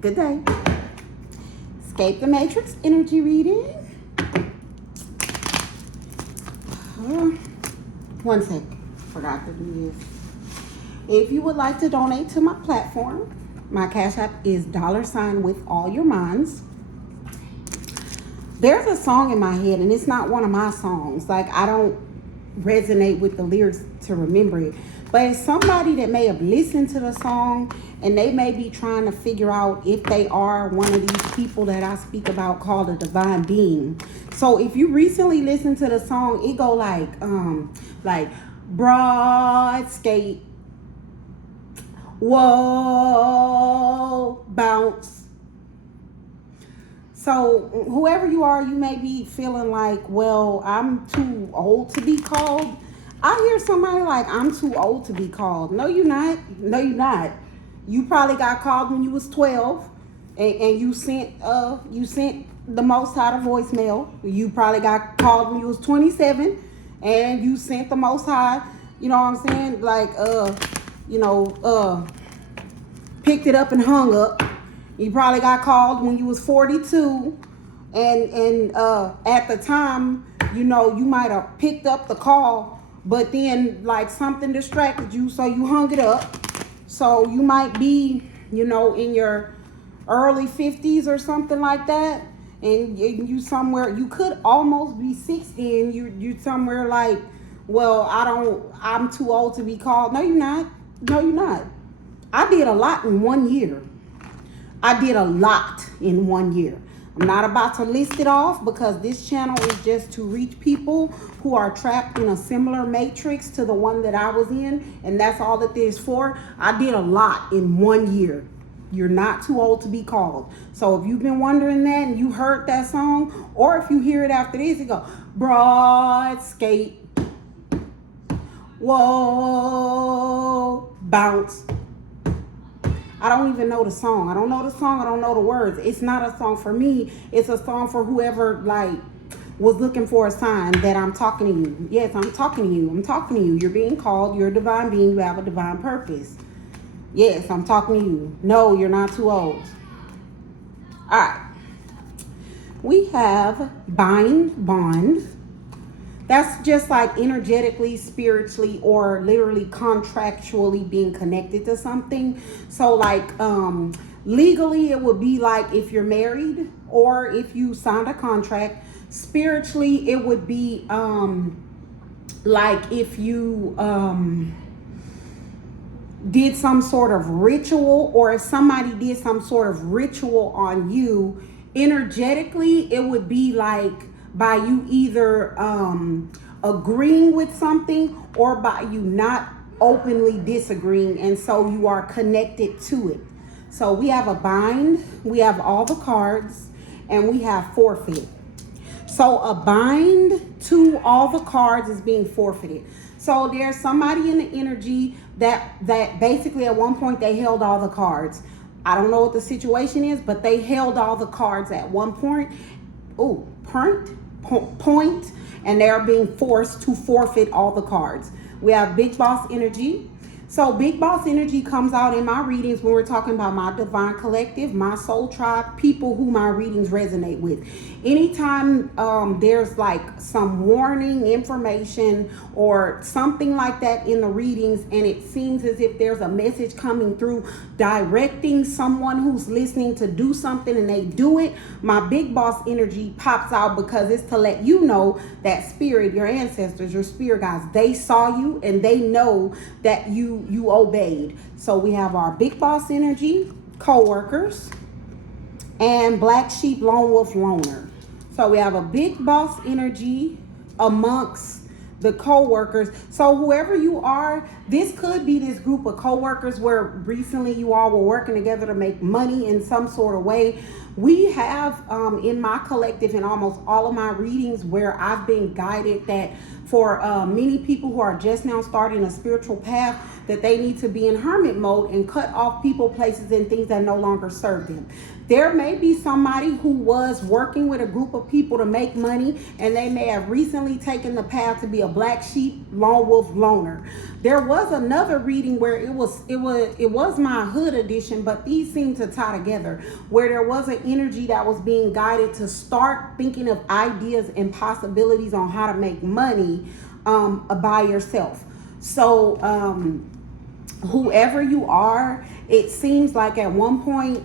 Good day. Escape the Matrix energy reading. One sec. Forgot to do this. If you would like to donate to my platform, my Cash App is $ with all your minds. There's a song in my head, and it's not one of my songs. Like, I don't resonate with the lyrics to remember it. But it's somebody that may have listened to the song, and they may be trying to figure out if they are one of these people that I speak about called a divine being. So if you recently listened to the song, it go like broad skate, whoa, bounce. So whoever you are, you may be feeling like, well, I'm too old to be called. I hear somebody like, I'm too old to be called. No, you're not. No, you're not. You probably got called when you was 12 and you sent the Most High a voicemail. You probably got called when you was 27 and you sent the Most High, you know what I'm saying? Like, picked it up and hung up. You probably got called when you was 42 and at the time, you might have picked up the call, but then like something distracted you, so you hung it up. So you might be, in your early 50s or something like that, and you somewhere, you could almost be 60 and you somewhere like, well, I'm too old to be called. No, you're not. No, you're not. I did a lot in 1 year. I'm not about to list it off because this channel is just to reach people who are trapped in a similar matrix to the one that I was in, and that's all that this is for. I did a lot in 1 year. You're not too old to be called. So if you've been wondering that and you heard that song, or if you hear it after this, you go, broad skate, whoa, bounce. I don't even know the song. I don't know the song. I don't know the words. It's not a song for me. It's a song for whoever was looking for a sign that I'm talking to you. Yes, I'm talking to you. I'm talking to you. You're being called. You're a divine being. You have a divine purpose. Yes, I'm talking to you. No, you're not too old. All right. We have bond. That's just like energetically, spiritually, or literally contractually being connected to something. So like legally, it would be like if you're married or if you signed a contract. Spiritually, it would be like if you did some sort of ritual, or if somebody did some sort of ritual on you. Energetically, it would be like by you either agreeing with something or by you not openly disagreeing, and so you are connected to it. So we have a bind, we have all the cards, and we have forfeit. So a bind to all the cards is being forfeited. So there's somebody in the energy that basically at one point they held all the cards. I don't know what the situation is, but they held all the cards at one point. Point, and they're being forced to forfeit all the cards. We have Big Boss energy. So Big Boss energy comes out in my readings when we're talking about my divine collective, my soul tribe, people who my readings resonate with. Anytime there's like some warning information or something like that in the readings, and it seems as if there's a message coming through directing someone who's listening to do something and they do it, my Big Boss energy pops out, because it's to let you know that spirit, your ancestors, your spirit guides, they saw you and they know that you obeyed. So we have our Big Boss energy, co-workers, and Black Sheep, Lone Wolf, Loner. So we have a Big Boss energy amongst the co-workers. So whoever you are, this could be this group of co-workers where recently you all were working together to make money in some sort of way. We have in my collective and almost all of my readings where I've been guided that for many people who are just now starting a spiritual path, that they need to be in hermit mode and cut off people, places, and things that no longer serve them. There may be somebody who was working with a group of people to make money, and they may have recently taken the path to be a black sheep, lone wolf, loner. There was another reading where it was my hood edition, but these seem to tie together, where there was an energy that was being guided to start thinking of ideas and possibilities on how to make money by yourself. So whoever you are, it seems like at one point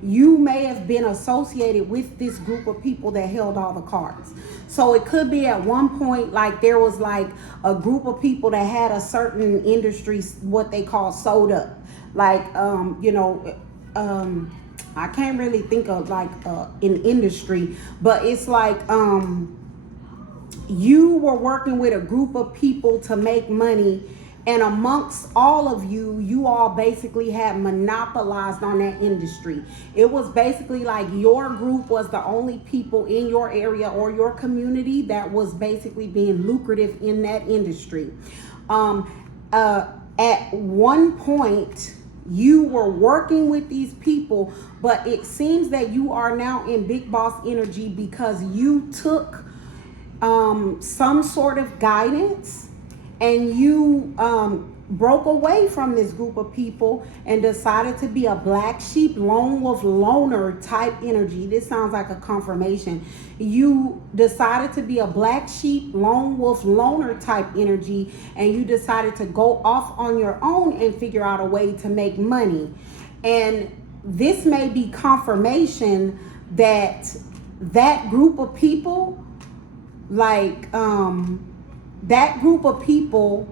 you may have been associated with this group of people that held all the cards. So it could be at one point like there was like a group of people that had a certain industry, what they call sold up. Like I can't really think of like an industry, but it's like you were working with a group of people to make money, and amongst all of you, you all basically had monopolized on that industry. It was basically like your group was the only people in your area or your community that was basically being lucrative in that industry. At one point, you were working with these people, but it seems that you are now in big boss energy because you took some sort of guidance and you broke away from this group of people and decided to be a black sheep, lone wolf, loner type energy. This sounds like a confirmation. You decided to be a black sheep, lone wolf, loner type energy, and you decided to go off on your own and figure out a way to make money. And this may be confirmation that that group of people, like that group of people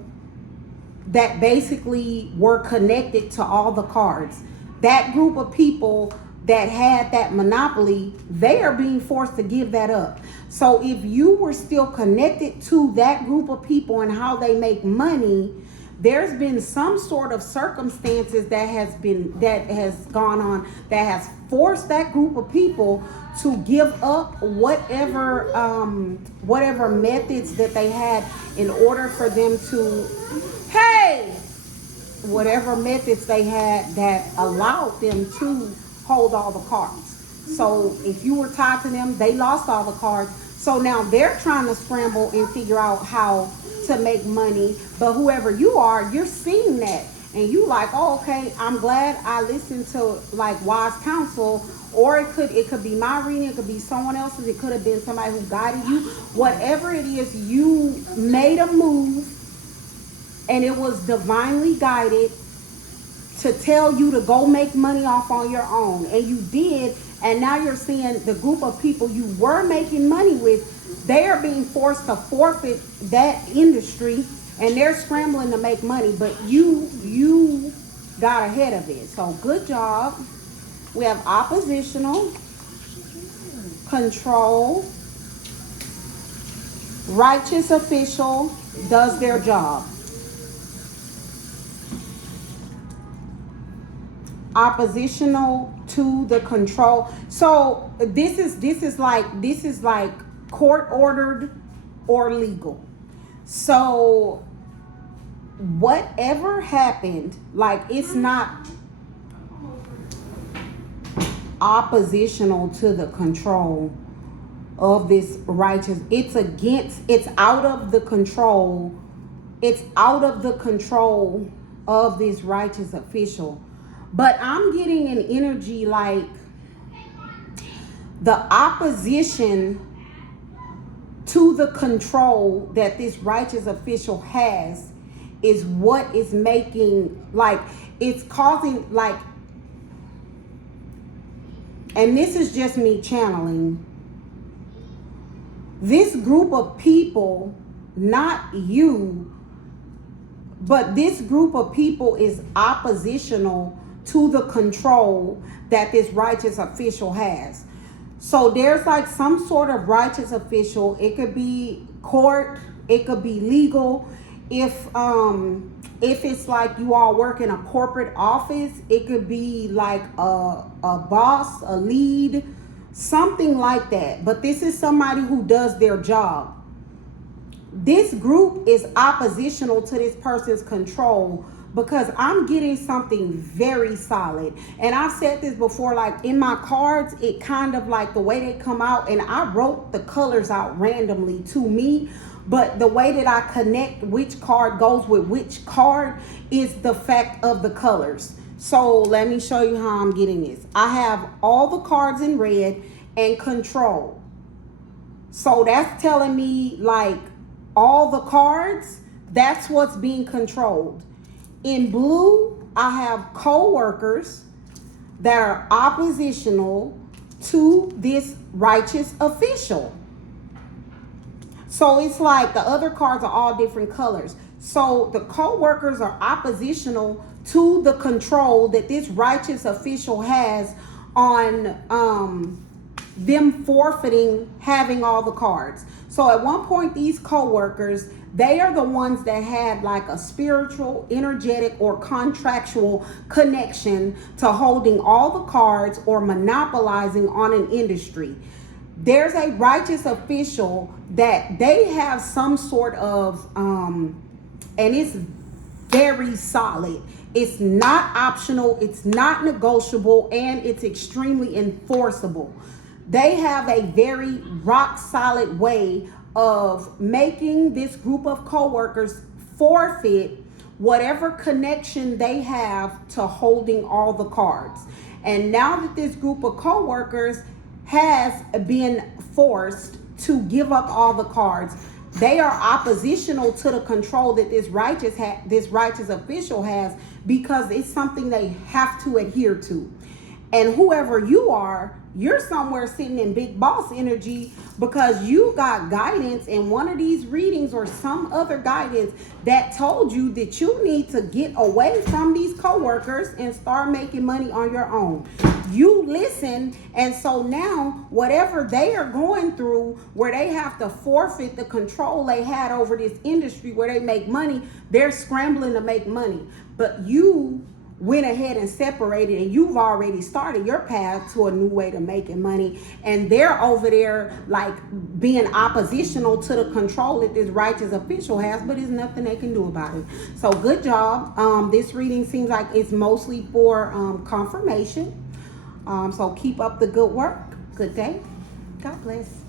that basically were connected to all the cards, that group of people that had that monopoly, they are being forced to give that up. So if you were still connected to that group of people and how they make money, there's been some sort of circumstances that has gone on that has forced that group of people to give up whatever methods that they had in order for them to whatever methods they had that allowed them to hold all the cards. So if you were tied to them, they lost all the cards. So now they're trying to scramble and figure out how to make money. But whoever you are, you're seeing that and you like, oh, okay, I'm glad I listened to like wise counsel. Or it could be my reading, it could be someone else's, it could have been somebody who guided you. Whatever it is, you made a move and it was divinely guided to tell you to go make money off on your own. And you did, and now you're seeing the group of people you were making money with, they are being forced to forfeit that industry and they're scrambling to make money, but you got ahead of it. So good job. We have oppositional, control, righteous official does their job. Oppositional to the control. So this is like court ordered or legal. So whatever happened, like it's not oppositional to the control of this righteous. It's out of the control of this righteous official. But I'm getting an energy like the opposition to the control that this righteous official has is what is making, like, it's causing, like, and this is just me channeling, this group of people, not you, but this group of people is oppositional to the control that this righteous official has. So there's like some sort of righteous official. It could be court, it could be legal. If If it's like you all work in a corporate office, it could be like a boss, a lead, something like that. But this is somebody who does their job. This group is oppositional to this person's control, because I'm getting something very solid. And I've said this before, like in my cards, it kind of like the way they come out, and I wrote the colors out randomly to me, but the way that I connect which card goes with which card is the fact of the colors. So let me show you how I'm getting this. I have all the cards in red and control. So that's telling me like all the cards, that's what's being controlled. In blue, I have co-workers that are oppositional to this righteous official. So it's like the other cards are all different colors. So the co-workers are oppositional to the control that this righteous official has on them forfeiting having all the cards. So at one point, these co-workers, they are the ones that had like a spiritual, energetic, or contractual connection to holding all the cards or monopolizing on an industry. There's a righteous official that they have some sort of, and it's very solid. It's not optional, it's not negotiable, and it's extremely enforceable. They have a very rock solid way of making this group of co-workers forfeit whatever connection they have to holding all the cards. And now that this group of co-workers has been forced to give up all the cards, they are oppositional to the control that this righteous official has, because it's something they have to adhere to. And whoever you are, you're somewhere sitting in big boss energy, because you got guidance in one of these readings or some other guidance that told you that you need to get away from these coworkers and start making money on your own. You listen, and so now whatever they are going through, where they have to forfeit the control they had over this industry where they make money, they're scrambling to make money. But you went ahead and separated, and you've already started your path to a new way to making money, and they're over there like being oppositional to the control that this righteous official has, but there's nothing they can do about it. So good job. This reading seems like it's mostly for confirmation, so keep up the good work. Good day. God bless.